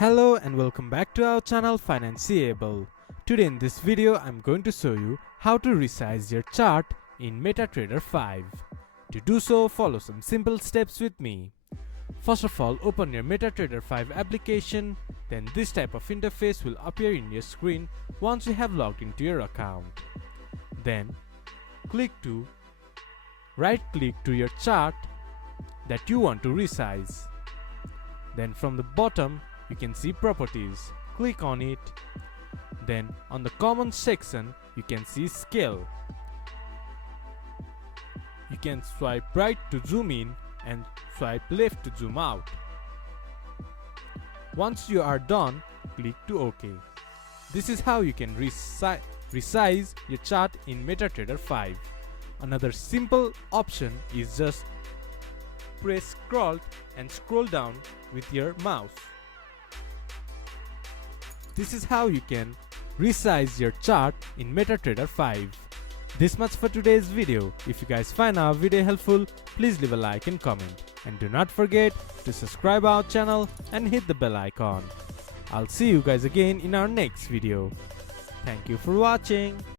Hello and welcome back to our channel Financeable. Today in this video I'm going to show you how to resize your chart in MetaTrader 5. To do so, follow some simple steps with me. First of all, open your MetaTrader 5 application, then this type of interface will appear in your screen once you have logged into your account. Then right click to your chart that you want to resize. Then from the bottom you can see properties. Click on it. Then on the common section you can see scale. You can swipe right to zoom in and swipe left to zoom out. Once you are done, click to OK. This is how you can resize your chart in MetaTrader 5. Another simple option is just press scroll and scroll down with your mouse. This is how you can resize your chart in MetaTrader 5. This much for today's video. If you guys find our video helpful, please leave a like and comment. And do not forget to subscribe our channel and hit the bell icon. I'll see you guys again in our next video. Thank you for watching.